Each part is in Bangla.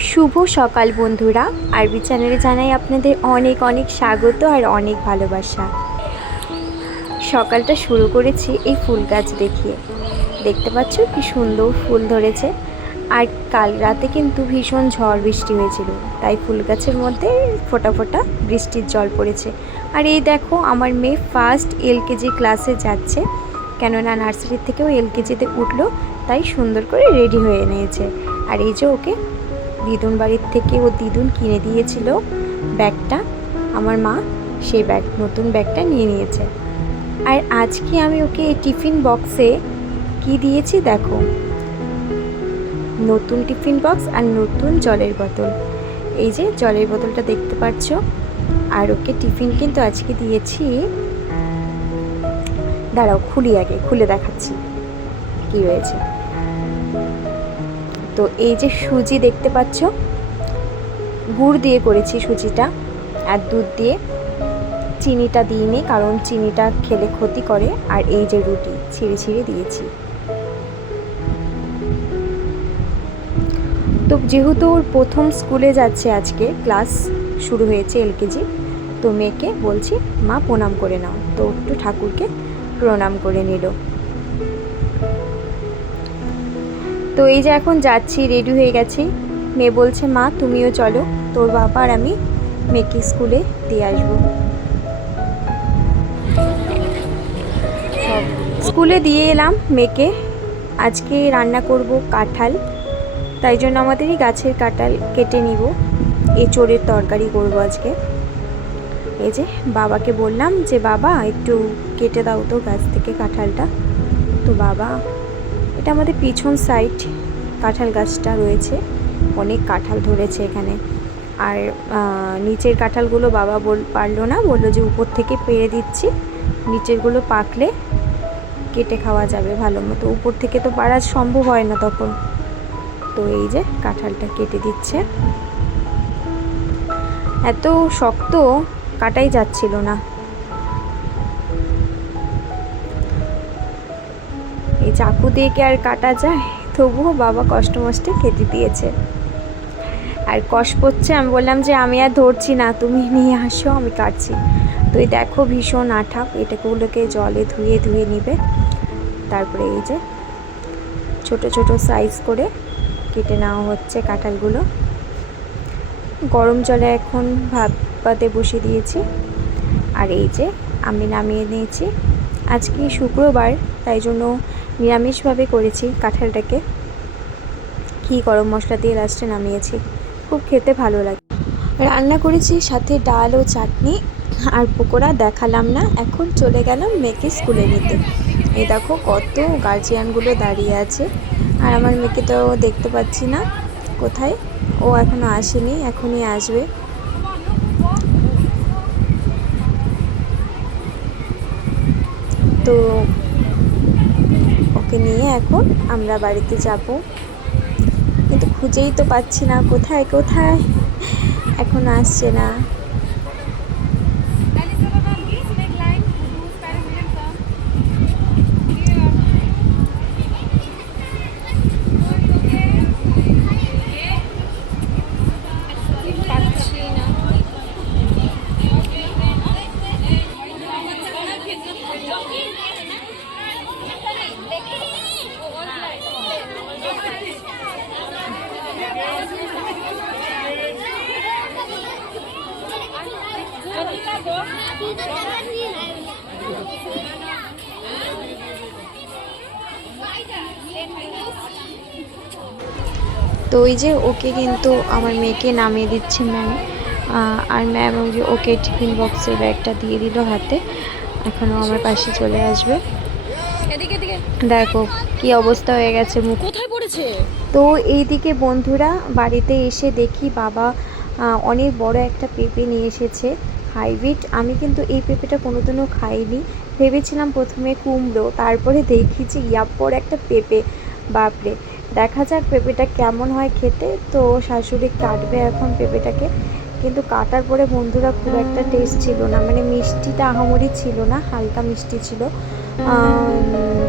শুভ সকাল বন্ধুরা, আরবি চ্যানেলে জানাই আপনাদের অনেক অনেক স্বাগত আর অনেক ভালোবাসা। সকালটা শুরু করেছি এই ফুল গাছ দেখিয়ে। দেখতে পাচ্ছ কি সুন্দর ফুল ধরেছে। আর কাল রাতে কিন্তু ভীষণ ঝড় বৃষ্টি হয়েছিল, তাই ফুল গাছের মধ্যে ফোঁটা ফোঁটা বৃষ্টির জল পড়েছে। আর এই দেখো, আমার মেয়ে ফার্স্ট এলকেজি ক্লাসে যাচ্ছে, কেননা নার্সারির থেকেও এলকেজিতে উঠলো, তাই সুন্দর করে রেডি হয়ে নিয়েছে। আর এই যে ওকে দিদুন বাড়ির থেকে ও দিদুন কিনে দিয়েছিল ব্যাগটা, আমার মা সেই নতুন ব্যাগটা নিয়ে নিয়েছে। আর আজকে আমি ওকে এই টিফিন বক্সে কি দিয়েছি দেখো, নতুন টিফিন বক্স আর নতুন জলের বোতল। এই যে জলের বোতলটা দেখতে পাচ্ছ। আর ওকে টিফিন কিন্তু আজকে দিয়েছি, দাঁড়াও খুলে দেখাচ্ছি কি হয়েছে। তো এই যে সুজি দেখতে পাচ্ছ, গুড় দিয়ে করেছি সুজিটা, আর দুধ দিয়ে, চিনিটা দিইনি কারণ চিনিটা খেলে ক্ষতি করে। আর এই যে রুটি ছিঁড়ে ছিঁড়ে দিয়েছি। তো যেহেতু ওর প্রথম স্কুলে যাচ্ছে, আজকে ক্লাস শুরু হয়েছে এলকেজি, তো মেয়েকে বলছি মা প্রণাম করে নাও, তো একটু ঠাকুরকে প্রণাম করে নিল। তো এই যে এখন যাচ্ছি, রেডি হয়ে গেছি। মেয়ে বলছে মা তুমিও চলো, তোর বাবা আর আমি মেয়েকে স্কুলে দিয়ে আসবো। স্কুলে দিয়ে এলাম মেয়েকে। আজকে রান্না করব কাঁঠাল, তাই জন্য আমাদেরই গাছের কাঁঠাল কেটে নিব, এঁচোড়ের তরকারি করব আজকে। এই যে বাবাকে বললাম যে বাবা একটু কেটে দাও তো গাছ থেকে কাঁঠালটা। তো বাবা, এটা আমাদের পিছন সাইড কাঁঠাল গাছটা রয়েছে, অনেক কাঁঠাল ধরেছে এখানে। আর নিচের কাঁঠালগুলো বাবা পারলো না, বললো যে উপর থেকে পেড়ে দিচ্ছি, নিচেরগুলো পাকলে কেটে খাওয়া যাবে ভালো মতো, উপর থেকে তো পারা সম্ভব হয় না তখন। তো এই যে কাঁঠালটা কেটে দিচ্ছে, এত শক্ত কাটাই যাচ্ছিল না। এই চাকু দিয়ে কি আর কাটা যায়, তবুও বাবা কষ্ট মষ্টে কেটে দিয়েছে। আর কষ পড়ছে, আমি বললাম যে আমি আর ধরছি না, তুমি নিয়ে আসো আমি কাটছি। তো এই দেখো ভীষণ আঠা, এটাগুলোকে জলে ধুয়ে ধুয়ে নিবে। তারপরে এই যে ছোট ছোট সাইজ করে কেটে নেওয়া হচ্ছে কাঁঠালগুলো। গরম জলে এখন ভাপাতে বসিয়ে দিয়েছি। আর এই যে আমি নামিয়ে নিয়েছি, আজকে শুক্রবার, তাই জন্য নিরামিষভাবে করেছি কাঁঠালটাকে, ঘি গরম মশলা দিয়ে লাস্টে নামিয়েছি। খুব খেতে ভালো লাগে। রান্না করেছি সাথে ডাল ও চাটনি আর পকোড়া, দেখালাম না। এখন চলে গেলাম মেয়েকে স্কুলে নিতে। এই দেখো কত গার্জিয়ানগুলো দাঁড়িয়ে আছে, আর আমার মেয়েকে তো দেখতে পাচ্ছি না কোথায়, ও এখনও আসেনি, এখনই আসবে। তো ওকে নিয়ে এখন আমরা বাড়িতে যাব, কিন্তু খুঁজেই তো পাচ্ছি না কোথায় কোথায়, এখন আসছে না। তো ওই যে ওকে কিন্তু আমার মেয়েকে নামিয়ে দিচ্ছে ম্যাম, আর ম্যাম ওই যে ওকে টিফিন বক্সের ব্যাগটা দিয়ে দিল হাতে, এখনও আমার পাশে চলে আসবে। দেখো কি অবস্থা হয়ে গেছে, মুখ কোথায় পড়েছে। তো এইদিকে বন্ধুরা বাড়িতে এসে দেখি বাবা অনেক বড় একটা পেঁপে নিয়ে এসেছে, হাইব্রিড। আমি কিন্তু এই পেঁপেটা কোনোদিনও খাইনি, ভেবেছিলাম প্রথমে কুমড়ো, তারপরে দেখি যে ইয়াপ্পর একটা পেঁপে। বাপরে, দেখা যাক পেঁপেটা কেমন হয় খেতে। তো শাশুড়ি কাটবে এখন পেঁপেটাকে, কিন্তু কাটার পরে বন্ধুরা খুব একটা টেস্ট ছিল না, মানে মিষ্টিটা আহামরি ছিল না, হালকা মিষ্টি ছিল,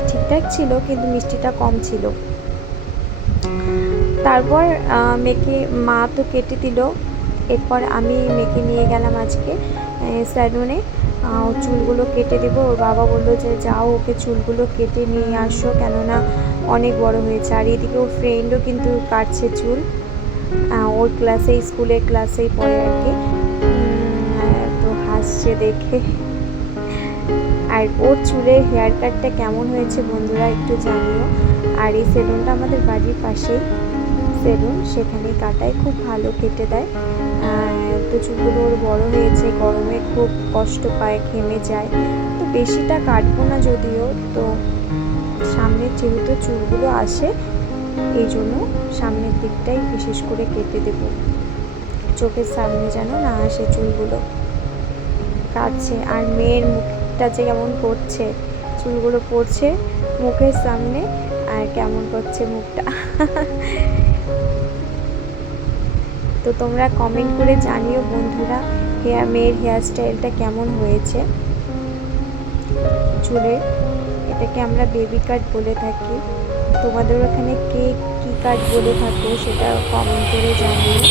ঠিকঠাক ছিল, কিন্তু মিষ্টিটা কম ছিল। তারপর মেয়েকে মা তো কেটে দিল, এরপর আমি মেয়েকে নিয়ে গেলাম আজকে স্যালুনে চুলগুলো কেটে দেবো। ওর বাবা বললো যে যাও ওকে চুলগুলো কেটে নিয়ে আসো, কেননা অনেক বড় হয়েছে। আর এদিকে ওর ফ্রেন্ডও কিন্তু কাটছে চুল, ওর ক্লাসেই, স্কুলের ক্লাসেই পড়ে আর কি। তো হাসছে দেখে। আর ওর চুলের হেয়ার কাটটা কেমন হয়েছে বন্ধুরা একটু জানিও। আর এই সেলুনটা আমাদের বাড়ির পাশেই সেলুন, সেখানেই কাটায়, খুব ভালো কেটে দেয়। তো চুলগুলো ওর বড়ো হয়েছে, গরমে খুব কষ্ট পায়, ঘেমে যায়। তো বেশিটা কাটবো না যদিও, তো সামনের যেহেতু চুলগুলো আসে এই জন্য সামনের দিকটাই বিশেষ করে কেটে দেব, চোখের সামনে যেন না আসে চুলগুলো। কাটছে আর মেয়ের মুখটা যে কেমন করছে, চুলগুলো পড়ছে মুখের সামনে আর কেমন করছে মুখটা। তো তোমরা কমেন্ট করে জানিও বন্ধুরা মেয়ের হেয়ার স্টাইলটা কেমন হয়েছে চুলের। এটাকে আমরা বেবি কাট বলে থাকি, তোমাদের ওখানে কে কী কাট বলে থাকো সেটা কমেন্ট করে জানিও।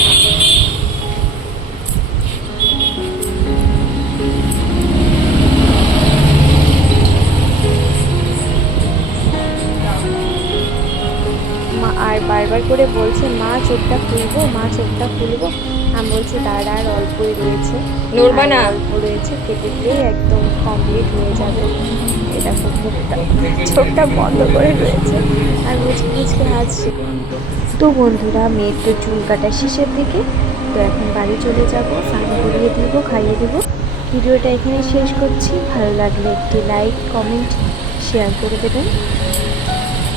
আর বারবার করে বলছে মা চোখটা খুলবো, মা চোখটা খুলবো। আমি বলছি দাঁড়া, আর অল্পই রয়েছে, নড়বা না, অল্প রয়েছে, কেটে দিলেই একদম কমপ্লিট হয়ে যাবে। এটা খুব চোখটা বন্ধ করে রয়েছে আর মুচকি মুচকি হাসছে। তো বন্ধুরা মেয়ের তো চুল কাটা শেষের দিকে, তো এখন বাড়ি চলে যাব, স্নান করিয়ে দিব, খাইয়ে দেবো। ভিডিওটা এখানে শেষ করছি, ভালো লাগলে একটি লাইক কমেন্ট শেয়ার করে দেবেন,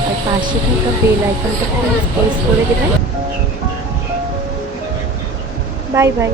আর পাশে থাকা বেল আইকনটা প্রেস করে দেবেন। Bye bye.